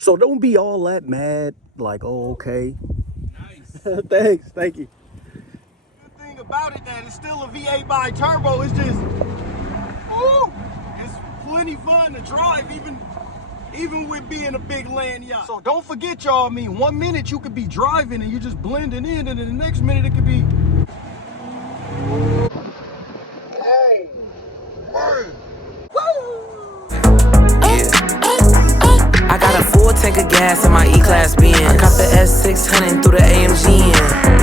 So don't be all that mad, like, oh, okay. Nice. Thanks, thank you. Good thing about it that it's still a V8 bi-turbo. It's just, woo, it's plenty fun to drive, even with being a big land yacht. So don't forget, y'all. I mean, 1 minute you could be driving and you're just blending in, and then the next minute it could be. Oh, man. I got a full tank of gas in my E-Class Benz. I cop the S600 through the AMG in.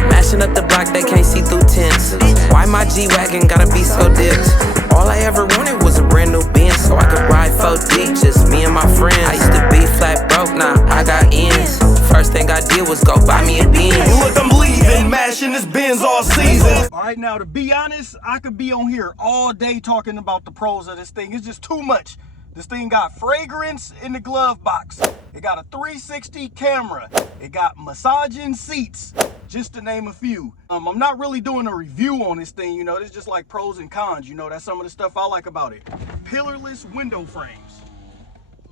Mashing up the block, they can't see through tents. Why my G-Wagon gotta be so dipped? All I ever wanted was a brand new Benz, so I could ride 4 deep, just me and my friends. I used to be flat broke, now I got ends. First thing I did was go buy me a Benz. Look, I'm leaving, mashing this Benz all season. All right, now to be honest, I could be on here all day talking about the pros of this thing. It's just too much. This thing got fragrance in the glove box. It got a 360 camera. It got massaging seats, just to name a few. I'm not really doing a review on this thing, you know. This is just like pros and cons, you know. That's some of the stuff I like about it. Pillarless window frames.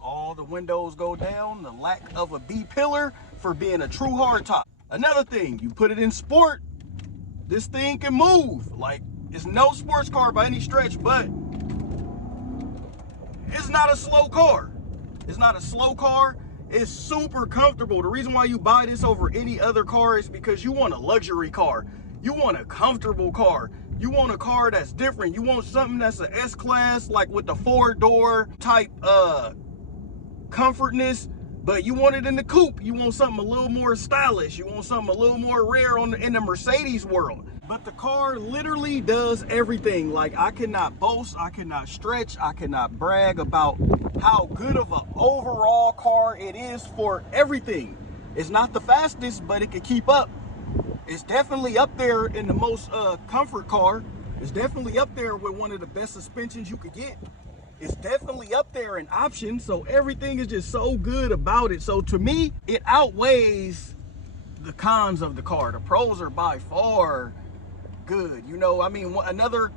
All the windows go down. The lack of a B pillar for being a true hardtop. Another thing, you put it in sport, this thing can move. Like, it's no sports car by any stretch, but it's not a slow car. It's not a slow car. It's super comfortable. The reason why you buy this over any other car is because you want a luxury car. You want a comfortable car. You want a car that's different. You want something that's an S-Class, like with the 4-door type comfortness, but you want it in the coupe. You want something a little more stylish. You want something a little more rare in the Mercedes world. But the car literally does everything. Like, I cannot boast, I cannot stretch, I cannot brag about how good of an overall car it is for everything. It's not the fastest, but it can keep up. It's definitely up there in the most comfort car. It's definitely up there with one of the best suspensions you could get. It's definitely up there in options. So everything is just so good about it. So to me, it outweighs the cons of the car. The pros are by far good. You know, I mean, another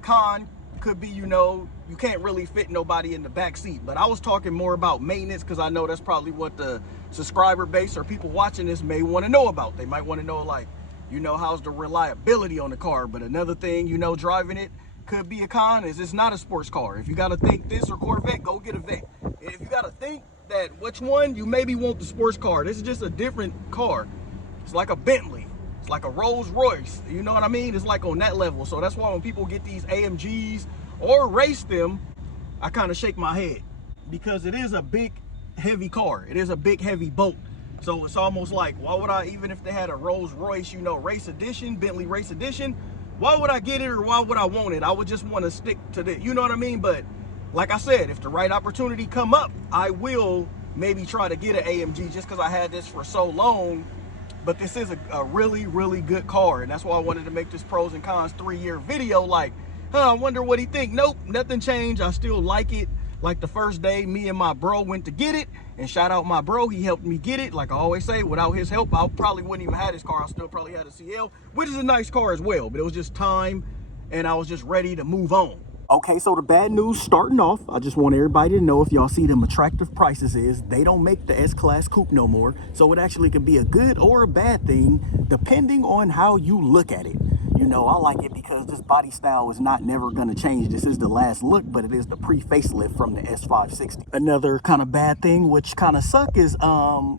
con could be, you know, you can't really fit nobody in the back seat. But I was talking more about maintenance, because I know that's probably what the subscriber base or people watching this may want to know about. They might want to know, like, you know, how's the reliability on the car. But another thing, you know, driving it could be a con is it's not a sports car. If you got to think this or Corvette, go get a Vet. If you got to think that which one, you maybe want the sports car. This is just a different car. It's like a Bentley. It's like a Rolls Royce, you know what I mean? It's like on that level. So that's why when people get these AMGs or race them, I kind of shake my head, because it is a big, heavy car. It is a big, heavy boat. So it's almost like, why would I, even if they had a Rolls Royce, you know, race edition, Bentley race edition, why would I get it, or why would I want it? I would just want to stick to the, you know what I mean? But like I said, if the right opportunity come up, I will maybe try to get an AMG, just because I had this for so long. But this is a really, really good car. And that's why I wanted to make this pros and cons 3-year video. Like, I wonder what he think. Nope, nothing changed. I still like it. Like the first day me and my bro went to get it, and shout out my bro, he helped me get it. Like I always say, without his help, I probably wouldn't even have this car. I still probably had a CL, which is a nice car as well. But it was just time, and I was just ready to move on. Okay, so the bad news starting off, I just want everybody to know, if y'all see them attractive prices, is they don't make the S-Class coupe no more. So it actually could be a good or a bad thing, depending on how you look at it. You know, I like it because this body style is not never going to change. This is the last look, but it is the pre-facelift from the S560. Another kind of bad thing, which kind of suck, is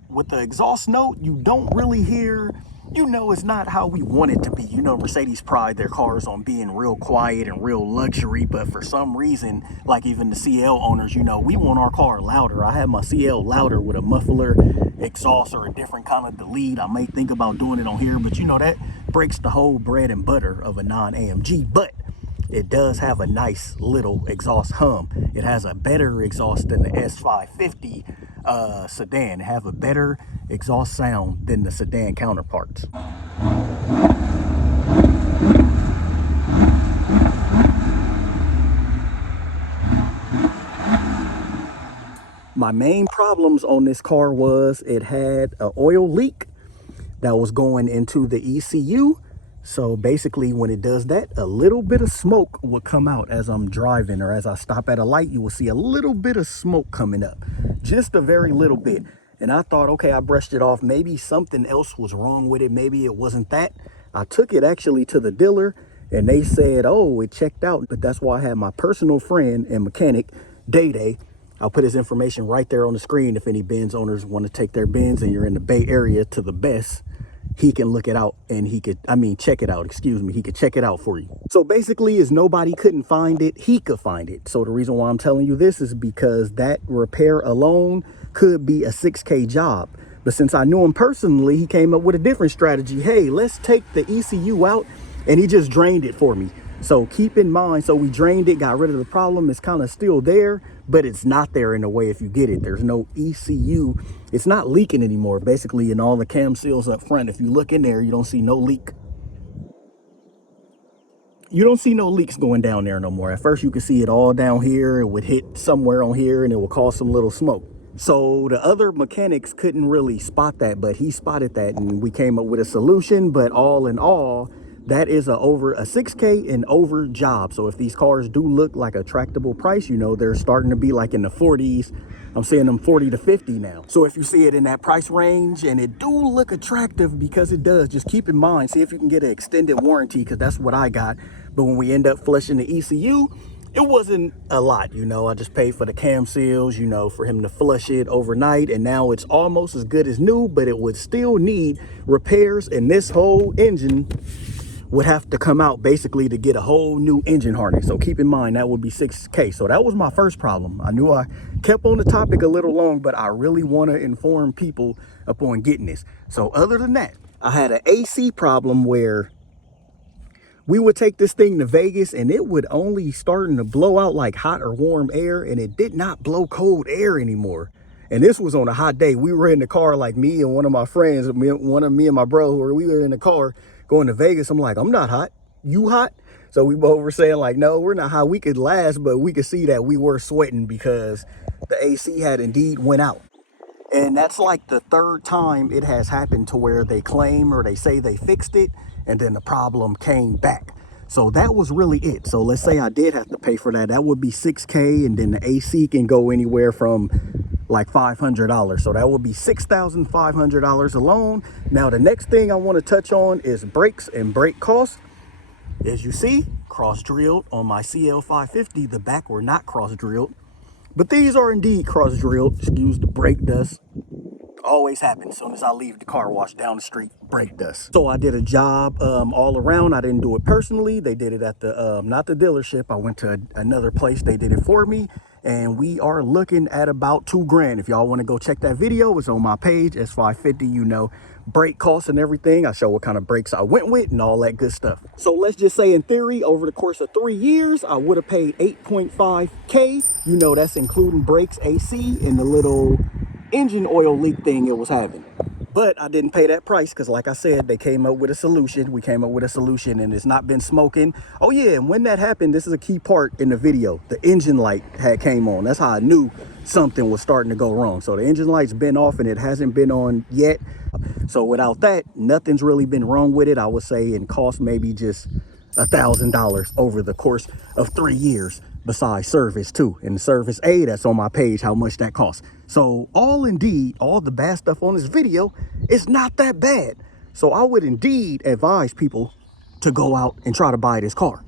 with the exhaust note, you don't really hear, you know, it's not how we want it to be. You know, Mercedes pride their cars on being real quiet and real luxury, but for some reason, like even the CL owners, you know, we want our car louder. I have my CL louder with a muffler, exhaust, or a different kind of delete. I may think about doing it on here, but you know, that breaks the whole bread and butter of a non-AMG. But it does have a nice little exhaust hum. It has a better exhaust than the S550 sedan. It have a better exhaust sound than the sedan counterparts. My main problems on this car was it had an oil leak that was going into the ECU. So basically when it does that, a little bit of smoke will come out as I'm driving, or as I stop at a light, you will see a little bit of smoke coming up, just a very little bit. And I thought, okay, I brushed it off. Maybe something else was wrong with it. Maybe it wasn't that. I took it actually to the dealer and they said, oh, it checked out. But that's why I had my personal friend and mechanic, Day Day. I'll put his information right there on the screen. If any Benz owners want to take their Benz and you're in the Bay Area to the best, he can look it out and he could, check it out, excuse me. He could check it out for you. So basically, as nobody couldn't find it, he could find it. So the reason why I'm telling you this is because that repair alone could be a 6K job. But since I knew him personally, he came up with a different strategy. Hey, let's take the ECU out, and he just drained it for me. So keep in mind, so we drained it, got rid of the problem. It's kind of still there, but it's not there in a way if you get it. There's no ECU. It's not leaking anymore. Basically, in all the cam seals up front, if you look in there, you don't see no leak. You don't see no leaks going down there no more. At first, you could see it all down here. It would hit somewhere on here, and it would cause some little smoke. So the other mechanics couldn't really spot that, but he spotted that, and we came up with a solution. But all in all, that is over a 6K and over job. So if these cars do look like a tractable price, you know, they're starting to be like in the 40s. I'm seeing them 40 to 50 now. So if you see it in that price range and it do look attractive, because it does, just keep in mind, see if you can get an extended warranty, because that's what I got. But when we end up flushing the ECU, it wasn't a lot, you know. I just paid for the cam seals, you know, for him to flush it overnight, and now it's almost as good as new, but it would still need repairs, and this whole engine would have to come out basically to get a whole new engine harness. So keep in mind, that would be 6K. So that was my first problem. I knew I kept on the topic a little long, but I really want to inform people upon getting this. So other than that, I had an AC problem where we would take this thing to Vegas and it would only starting to blow out like hot or warm air, and it did not blow cold air anymore. And this was on a hot day. We were in the car, like me and one of my friends, me and my bro, we were in the car going to Vegas. I'm like, I'm not hot. You hot? So we both were saying like, no, we're not hot. We could last, but we could see that we were sweating because the AC had indeed went out. And that's like the third time it has happened to where they claim or they say they fixed it and then the problem came back. So that was really it. So let's say I did have to pay for that. That would be 6K, and then the AC can go anywhere from like $500. So that would be $6,500 alone. Now, the next thing I want to touch on is brakes and brake costs. As you see, cross drilled on my CL550. The back were not cross drilled, but these are indeed cross drilled. Excuse the brake dust. Always happens as soon as I leave the car wash down the street, brake dust. So I did a job all around. I didn't do it personally. They did it at the not the dealership. I went to another place. They did it for me, and we are looking at about $2,000. If y'all want to go check that video, it's on my page, S550. You know, brake costs and everything. I show what kind of brakes I went with and all that good stuff. So let's just say in theory, over the course of 3 years, I would have paid 8.5K. You know, that's including brakes, AC, and the little engine oil leak thing it was having. But I didn't pay that price because, like I said, they came up with a solution. We came up with a solution, and it's not been smoking. Oh yeah, and when that happened, this is a key part in the video. The engine light had came on. That's how I knew something was starting to go wrong. So the engine light's been off and it hasn't been on yet. So without that, nothing's really been wrong with it. I would say it cost maybe just $1,000 over the course of 3 years, besides service too. And service A, that's on my page, how much that costs. So all the bad stuff on this video is not that bad. So I would indeed advise people to go out and try to buy this car.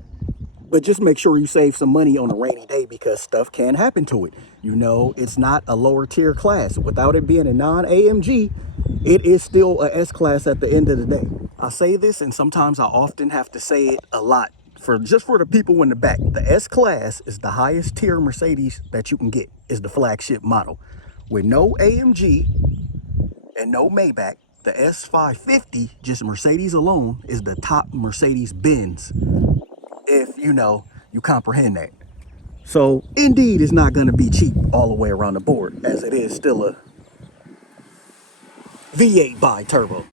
But just make sure you save some money on a rainy day, because stuff can happen to it. You know, it's not a lower tier class. Without it being a non-AMG, it is still a S-Class at the end of the day. I say this, and sometimes I often have to say it a lot, just for the people in the back. The S-Class is the highest tier Mercedes that you can get. Is the flagship model. With no AMG and no Maybach, the S550, just Mercedes alone, is the top Mercedes-Benz, if you know, you comprehend that. So indeed, it's not going to be cheap all the way around the board, as it is still a V8 bi-turbo.